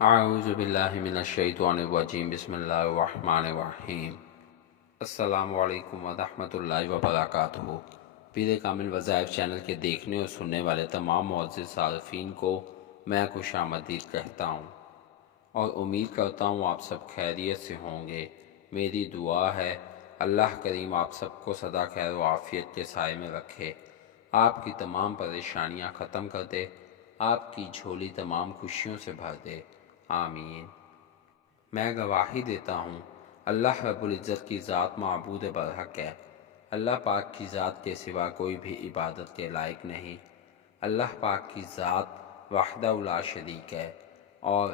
اعوذ باللہ من الشیطان الرجیم بسم اللہ الرحمن الرحیم۔ السلام علیکم ورحمۃ اللہ وبرکاتہ۔ پیر کامل وظائف چینل کے دیکھنے اور سننے والے تمام معزز صارفین کو میں خوش آمدید کہتا ہوں اور امید کرتا ہوں آپ سب خیریت سے ہوں گے۔ میری دعا ہے اللہ کریم آپ سب کو سدا خیر و عافیت کے سائے میں رکھے، آپ کی تمام پریشانیاں ختم کر دے، آپ کی جھولی تمام خوشیوں سے بھر دے، آمین۔ میں گواہی دیتا ہوں اللہ رب العزت کی ذات معبود برحق ہے، اللہ پاک کی ذات کے سوا کوئی بھی عبادت کے لائق نہیں۔ اللہ پاک کی ذات وحدہ لا شریک ہے اور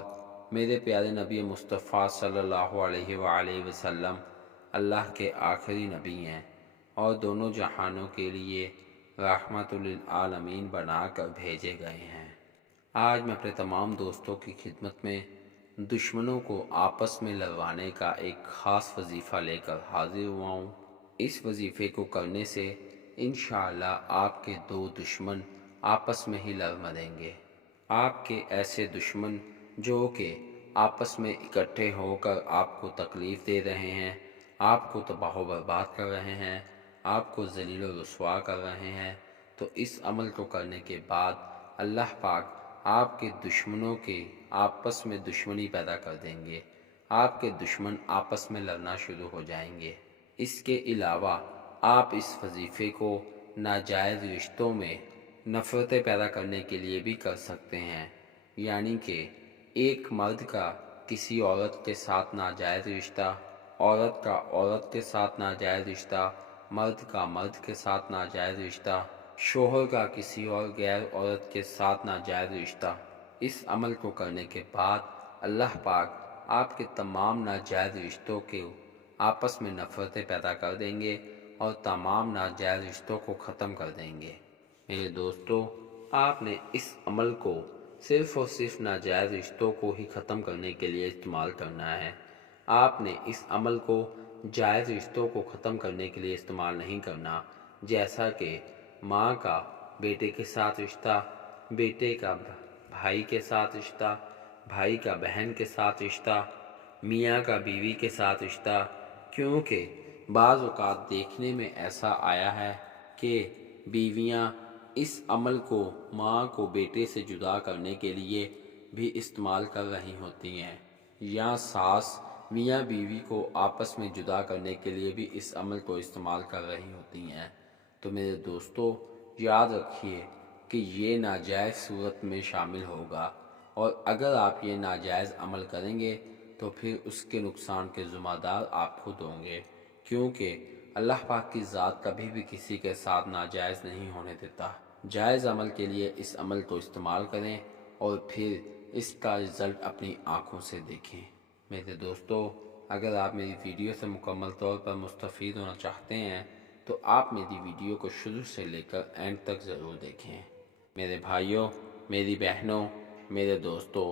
میرے پیارے نبی مصطفیٰ صلی اللہ علیہ وآلہ وسلم اللہ کے آخری نبی ہیں اور دونوں جہانوں کے لیے رحمت للعالمین بنا کر بھیجے گئے ہیں۔ آج میں اپنے تمام دوستوں کی خدمت میں دشمنوں کو آپس میں لڑوانے کا ایک خاص وظیفہ لے کر حاضر ہوا ہوں۔ اس وظیفے کو کرنے سے انشاءاللہ آپ کے دو دشمن آپس میں ہی لڑ مریں گے۔ آپ کے ایسے دشمن جو کہ آپس میں اکٹھے ہو کر آپ کو تکلیف دے رہے ہیں، آپ کو تباہ و برباد کر رہے ہیں، آپ کو ذلیل و رسوا کر رہے ہیں، تو اس عمل کو کرنے کے بعد اللہ پاک آپ کے دشمنوں کے آپس میں دشمنی پیدا کر دیں گے، آپ کے دشمن آپس میں لڑنا شروع ہو جائیں گے۔ اس کے علاوہ آپ اس وظیفے کو ناجائز رشتوں میں نفرتیں پیدا کرنے کے لیے بھی کر سکتے ہیں، یعنی کہ ایک مرد کا کسی عورت کے ساتھ ناجائز رشتہ، عورت کا عورت کے ساتھ ناجائز رشتہ، مرد کا مرد کے ساتھ ناجائز رشتہ، شوہر کا کسی اور غیر عورت کے ساتھ ناجائز رشتہ۔ اس عمل کو کرنے کے بعد اللہ پاک آپ کے تمام ناجائز رشتوں کے آپس میں نفرتیں پیدا کر دیں گے اور تمام ناجائز رشتوں کو ختم کر دیں گے۔ میرے دوستو، آپ نے اس عمل کو صرف اور صرف ناجائز رشتوں کو ہی ختم کرنے کے لیے استعمال کرنا ہے۔ آپ نے اس عمل کو جائز رشتوں کو ختم کرنے کے لیے استعمال نہیں کرنا، جیسا کہ ماں کا بیٹے کے ساتھ رشتہ، بیٹے کا بھائی کے ساتھ رشتہ، بھائی کا بہن کے ساتھ رشتہ، میاں کا بیوی کے ساتھ رشتہ، کیونکہ بعض اوقات دیکھنے میں ایسا آیا ہے کہ بیویاں اس عمل کو ماں کو بیٹے سے جدا کرنے کے لیے بھی استعمال کر رہی ہوتی ہیں، یا ساس میاں بیوی کو آپس میں جدا کرنے کے لیے بھی اس عمل کو استعمال کر رہی ہوتی ہیں۔ تو میرے دوستو، یاد رکھیے کہ یہ ناجائز صورت میں شامل ہوگا، اور اگر آپ یہ ناجائز عمل کریں گے تو پھر اس کے نقصان کے ذمہ دار آپ خود ہوں گے، کیونکہ اللہ پاک کی ذات کبھی بھی کسی کے ساتھ ناجائز نہیں ہونے دیتا۔ جائز عمل کے لیے اس عمل کو استعمال کریں اور پھر اس کا رزلٹ اپنی آنکھوں سے دیکھیں۔ میرے دوستو، اگر آپ میری ویڈیو سے مکمل طور پر مستفید ہونا چاہتے ہیں تو آپ میری ویڈیو کو شروع سے لے کر اینڈ تک ضرور دیکھیں۔ میرے بھائیوں، میری بہنوں، میرے دوستو،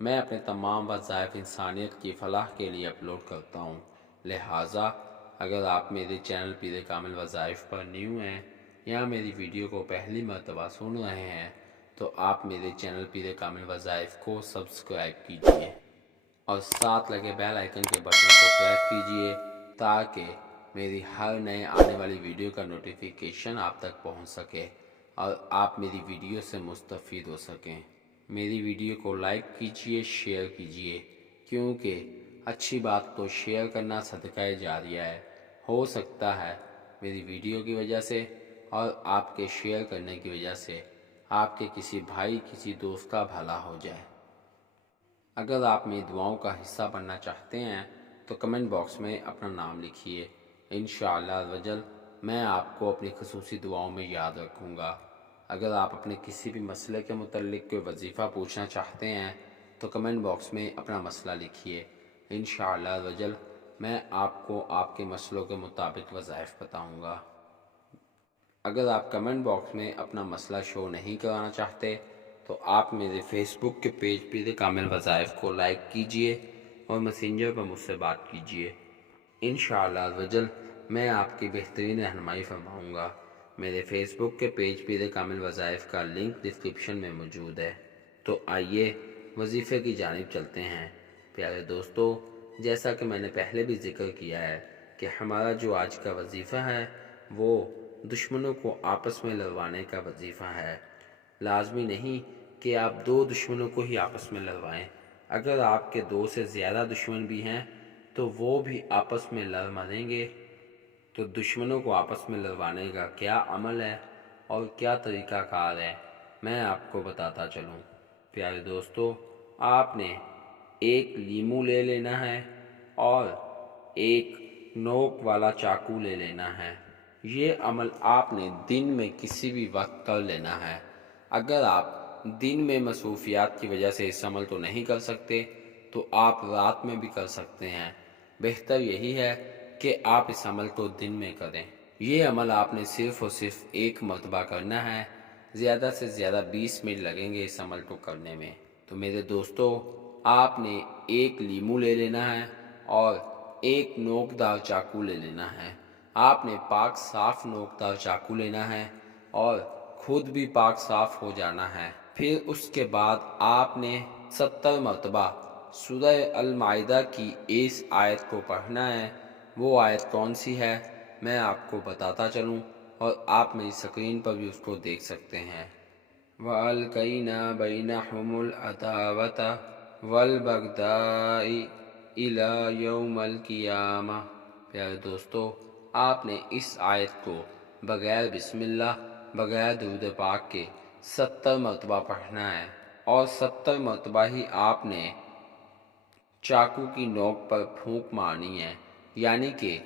میں اپنے تمام وظائف انسانیت کی فلاح کے لیے اپلوڈ کرتا ہوں، لہٰذا اگر آپ میرے چینل پیر کامل وظائف پر نیو ہیں یا میری ویڈیو کو پہلی مرتبہ سن رہے ہیں تو آپ میرے چینل پیر کامل وظائف کو سبسکرائب کیجئے اور ساتھ لگے بیل آئیکن کے بٹن کو پریس کیجئے تاکہ میری ہر نئے آنے والی ویڈیو کا نوٹیفیکیشن آپ تک پہنچ سکے اور آپ میری ویڈیو سے مستفید ہو سکیں۔ میری ویڈیو کو لائک کیجئے، شیئر کیجئے، کیونکہ اچھی بات کو شیئر کرنا صدقہ جاریہ ہے۔ ہو سکتا ہے میری ویڈیو کی وجہ سے اور آپ کے شیئر کرنے کی وجہ سے آپ کے کسی بھائی، کسی دوست کا بھلا ہو جائے۔ اگر آپ میری دعاؤں کا حصہ بننا چاہتے ہیں تو کمنٹ باکس میں اپنا نام لکھیے، انشاءاللہ عزوجل میں آپ کو اپنی خصوصی دعاؤں میں یاد رکھوں گا۔ اگر آپ اپنے کسی بھی مسئلے کے متعلق کوئی وظیفہ پوچھنا چاہتے ہیں تو کمنٹ باکس میں اپنا مسئلہ لکھیے، انشاءاللہ عزوجل میں آپ کو آپ کے مسئلوں کے مطابق وظائف بتاؤں گا۔ اگر آپ کمنٹ باکس میں اپنا مسئلہ شو نہیں کرانا چاہتے تو آپ میرے فیس بک کے پیج پیر کامل وظائف کو لائک کیجئے اور میسنجر پر مجھ سے بات کیجئے، انشاءاللہ عزوجل میں آپ کی بہترین رہنمائی فرماؤں گا۔ میرے فیس بک کے پیج پیر کامل وظائف کا لنک ڈسکرپشن میں موجود ہے، تو آئیے وظیفے کی جانب چلتے ہیں۔ پیارے دوستو، جیسا کہ میں نے پہلے بھی ذکر کیا ہے کہ ہمارا جو آج کا وظیفہ ہے وہ دشمنوں کو آپس میں لڑوانے کا وظیفہ ہے۔ لازمی نہیں کہ آپ دو دشمنوں کو ہی آپس میں لڑوائیں، اگر آپ کے دو سے زیادہ دشمن بھی ہیں تو وہ بھی آپس میں لڑ مریں گے۔ تو دشمنوں کو آپس میں لڑوانے کا کیا عمل ہے اور کیا طریقہ کار ہے، میں آپ کو بتاتا چلوں۔ پیارے دوستو، آپ نے ایک لیمو لے لینا ہے اور ایک نوک والا چاقو لے لینا ہے۔ یہ عمل آپ نے دن میں کسی بھی وقت کر لینا ہے۔ اگر آپ دن میں مصروفیات کی وجہ سے اس عمل کو نہیں کر سکتے تو آپ رات میں بھی کر سکتے ہیں۔ بہتر یہی ہے کہ آپ اس عمل کو دن میں کریں۔ یہ عمل آپ نے صرف اور صرف ایک مرتبہ کرنا ہے، زیادہ سے زیادہ 20 منٹ لگیں گے اس عمل کو کرنے میں۔ تو میرے دوستو، آپ نے ایک لیمو لے لینا ہے اور ایک نوکدار چاقو لے لینا ہے۔ آپ نے پاک صاف نوکدار چاقو لینا ہے اور خود بھی پاک صاف ہو جانا ہے۔ پھر اس کے بعد آپ نے 70 مرتبہ سورہ المائدہ کی اس آیت کو پڑھنا ہے۔ وہ آیت کون سی ہے میں آپ کو بتاتا چلوں اور آپ میری اسکرین پر بھی اس کو دیکھ سکتے ہیں۔ وَأَلْقَيْنَا بَيْنَهُمُ الْعَدَاوَةَ وَالْبَغْضَاءَ إِلَى يَوْمِ الْقِيَامَةِ۔ پیارے دوستو، آپ نے اس آیت کو بغیر بسم اللہ، بغیر درود پاک کے 70 مرتبہ پڑھنا ہے اور 70 مرتبہ ہی آپ نے چاقو کی نوک پر پھونک مارنی ہے، یعنی کہ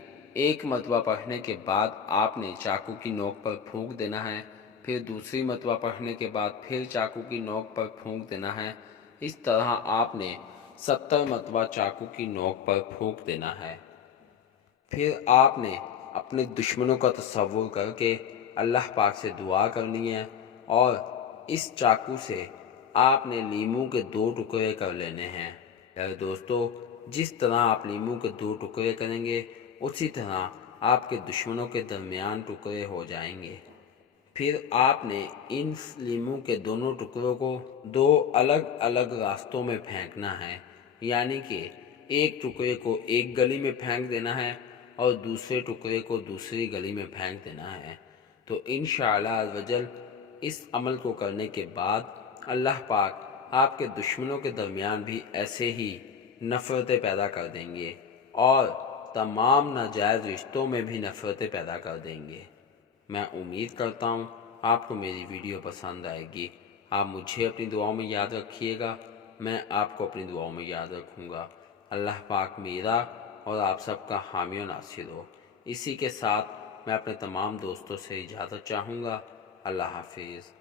ایک مرتبہ پڑھنے کے بعد آپ نے چاقو کی نوک پر پھونک دینا ہے، پھر دوسری مرتبہ پڑھنے کے بعد پھر چاقو کی نوک پر پھونک دینا ہے۔ اس طرح آپ نے 70 مرتبہ چاقو کی نوک پر پھونک دینا ہے۔ پھر آپ نے اپنے دشمنوں کا تصور کر کے اللہ پاک سے دعا کرنی ہے اور اس چاقو سے آپ نے لیمو کے 2 ٹکڑے کر لینے ہیں۔ یار دوستو، جس طرح آپ لیمو کے 2 ٹکڑے کریں گے اسی طرح آپ کے دشمنوں کے درمیان ٹکڑے ہو جائیں گے۔ پھر آپ نے ان لیمو کے دونوں ٹکڑوں کو 2 الگ الگ راستوں میں پھینکنا ہے، یعنی کہ ایک ٹکڑے کو ایک گلی میں پھینک دینا ہے اور دوسرے ٹکڑے کو دوسری گلی میں پھینک دینا ہے۔ تو انشاءاللہ عزوجل اس عمل کو کرنے کے بعد اللہ پاک آپ کے دشمنوں کے درمیان بھی ایسے ہی نفرتیں پیدا کر دیں گے اور تمام ناجائز رشتوں میں بھی نفرتیں پیدا کر دیں گے۔ میں امید کرتا ہوں آپ کو میری ویڈیو پسند آئے گی۔ آپ مجھے اپنی دعاؤں میں یاد رکھیے گا، میں آپ کو اپنی دعاؤں میں یاد رکھوں گا۔ اللہ پاک میرا اور آپ سب کا حامی و ناصر ہو۔ اسی کے ساتھ میں اپنے تمام دوستوں سے اجازت چاہوں گا۔ اللہ حافظ۔